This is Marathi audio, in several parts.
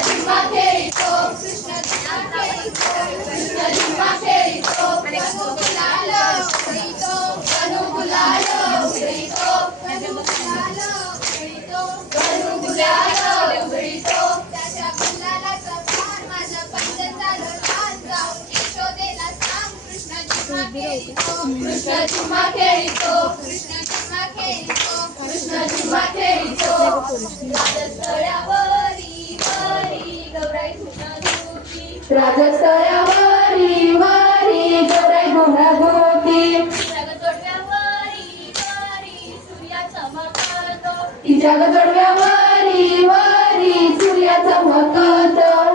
झिम्मा खेळितो कृष्ण झिम्मा खेळितो गणू गुलाल उधळितो गणू गुलाल उधळितो गणू गुलाल उधळितो गणू गुलाल उधळितो त्याच्या गुलालाचा भार माझ्या पंजात झालं लाल जाऊन यशोदेला सांग कृष्ण झिम्मा खेळितो कृष्ण झिम्मा खेळितो कृष्ण झिम्मा खेळितो कृष्ण झिम्मा खेळितो राजस्तरावरी वरी गौराई धुनाधुती राजस्तरावरी वरी गौराई धुनाधुती जगजोडव्यावरी वरी सूर्या चमकतो तिच्या गजोडव्यावरी वरी सूर्या चमकतो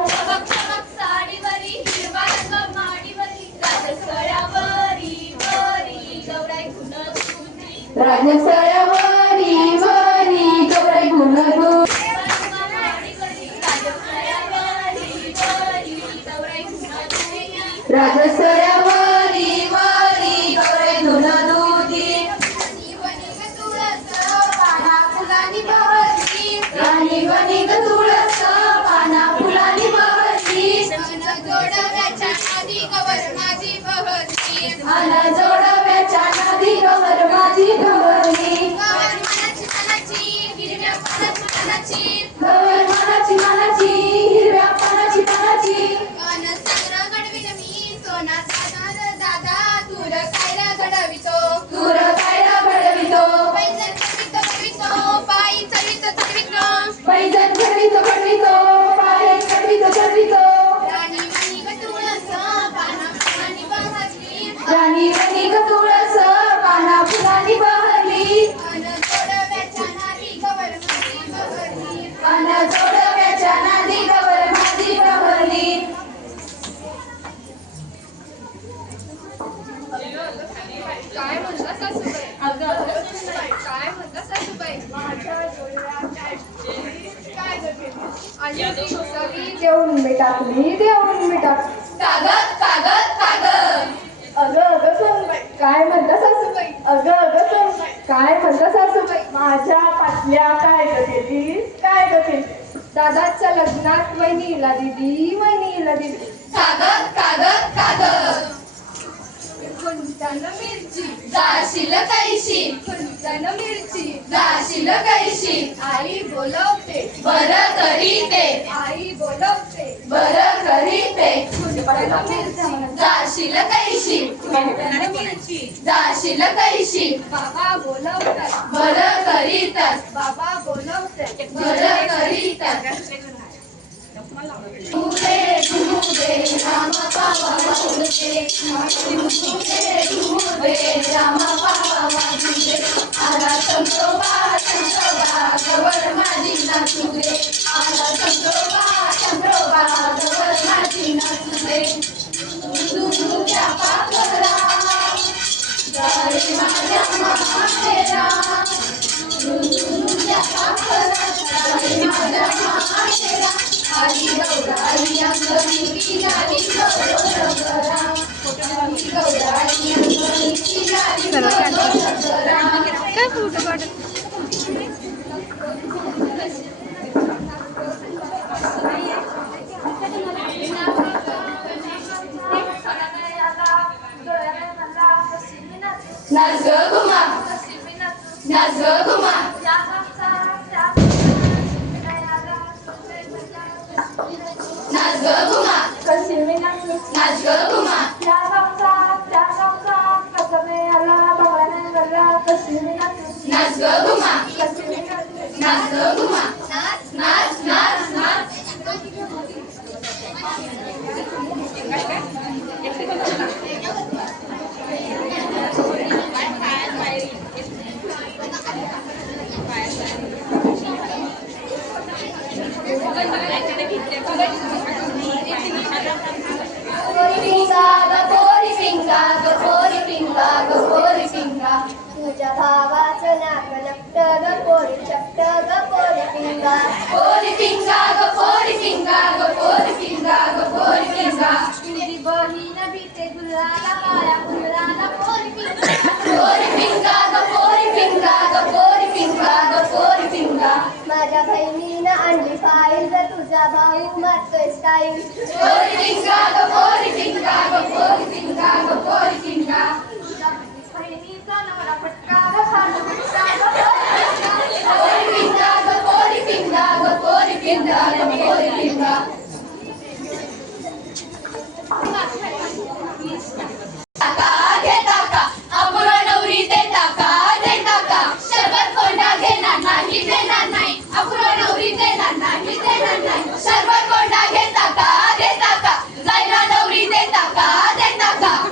चमक चमक साडीवरी हिरवा रंग माडीवरी राजस्तरावरी वरी गौराई धुनाधुती राजस्तरावरी वरी गौराई धुनाधुती राजस्तरावरी वरी गौराई धुनाधुती पाना फुलांनी बहरली राणी बनी ग तुळस पाना फुलांनी बहरली जोडव्याच्या नादी गवर माझी बहरली मला जोडव्याच्या नादी गवर माझी बहरली गवर मनाची हिरव्या पानाची मनाची गवर मनाची हिरव्या पानाची मनाची दादा तूर कायला घडवितो पैजन घडवितो पायी चढवितो पैजन घडवितो पायी चढवितो राणी वनी ग तुळस पाना फुलांनी बहरली राणी वनी ग तुळस पाना फुलांनी बहरली अन जोडव्याच्या नादी गवर माझी बहरली अन जोडव्याच्या नादी गवर माझी बहरली काय म्हणता सासूबाई काय म्हणता सासूबाई माझ्या काय आणि देऊन मी टाकली कागद कागद कागद अगं सोनबाई काय म्हणता सासूबाई अगं सोनबाई काय म्हणता सासूबाई माझ्या पाटल्या काय ग दादाच्या लग्नात वहिनीला दिली कागद कागद कागद कुंचन मिरची जाशील कैशी कुंचन मिरची जाशील कैशी आई बोलवते बरं करीते आई बोलवते बरं करीते कुंचन मिरची जाशील कैशी कुंचन मिरची जाशील कैशी बाबा बोलवतात बरं करीतात बाबा बोलवतात बरं करीतात घुमुदे राम पावा वाजूदे राम पावा वाजूदे आला चंद्रोबा गवर माझी नाचूदे आला चंद्रोबा गवर माझी नाचूदे दुधुच्या पाखरा गाडी माझ्या माहेरा दुधुच्या पाखरा गाडी माझ्या माहेरा आली गौराई अंगणी पिलाली गौरवरा आली गौराई अंगणी पिलाली गौरवरा काय फोटो काढ नाच ग घुमा नाच ग घुमा नाच ग घुमा नाच ग घुमा नाच ग घुमा नाच ग घुमा नाच नाच नाच नाच तुझ्या भावाचं नाक नक्ट ग पोरी चपट ग पोरी पिंगा पोरी पिंगा ग पोरी पिंगा ग पोरी पिंगा ग पोरी पिंगा तुझी बहीण भीते गुलाला माया गुलाला पोरी पिंगा पोरी पिंगा ग पोरी पिंगा ग पोरी पिंगा ग पोरी पिंगा माझ्या बहिणीनं आणली पाहिल जर तुझा भाऊ मारतोय स्टाईल पोरी टिंगा ग पोरी टिंगा ग पोरी टिंगा ग पोरी टिंगा बहिणीचा नवरा फटका ग खाणं फटका ग पोरी टिंगा ग पोरी टिंगा ग पोरी टिंगा ग पोरी टिंगा टाका घे टाका अपुरा नवरी दे टाका शरबत कोंडा घेणार नाही देणार नाही अपुरा नवरी देणार नाही देणार नाही शरबत कोंडा घे टाका जायला नवरी दे टाका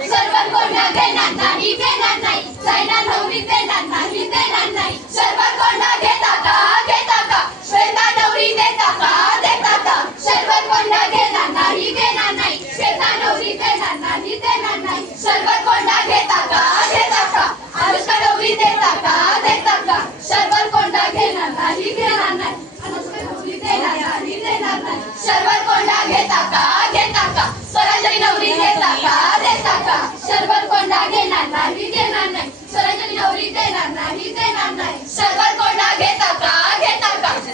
शरबत कोंडा घेणार नाही जायला नवरी देणार नाही देणार नाही शरबत कोंडा घे टाका श्वेता नवरी दे टाका शरबत कोंडा घेणार नाही श्वेता नवरी देणार नाही शरबत कोंडा घे टाका अनुष्का नवरी दे टाका शरबत कोंडा घेणार नाही अनुष्का नवरी देणार नाही शरबत कोंडा घे टाका स्वरांजली नवरी दे टाका शरबत कोंडा घेणार नाही स्वरांजली नवरी देणार नाही शरबत कोंडा घे टाका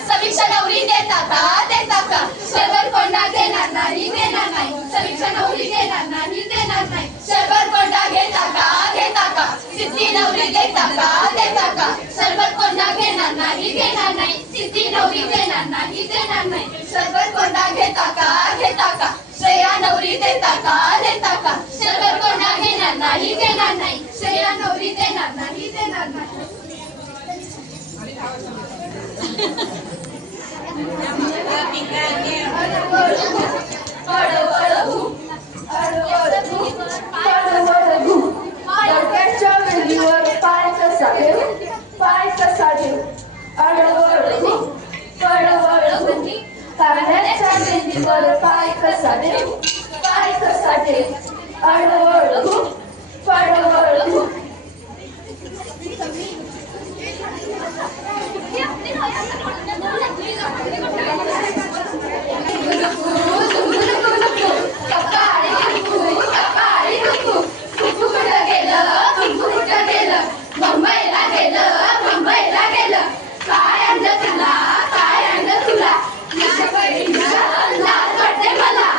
समीक्षा नवरी दे टाका शरबत कोंडा घेणार नाही समीक्षा नवरी देणार नाही शरबत कोंडा घे टाका सिद्धी नवरी दे टाका शरबत कोंडा घेणार नाही सिद्धी नवरी देणार नाही शरबत कोंडा घे टाका श्रेया नवरी दे टाका शरबत कोंडा घेणार नाही श्रेया नवरी देणार नाही डोक्याच्या वेलीवर पाय कसा ठेव काढण्याच्या वेलीवर पाय कसा ठेव पडवळ मुंबईला गेलं काय आणलं तुला लाज वाटते मला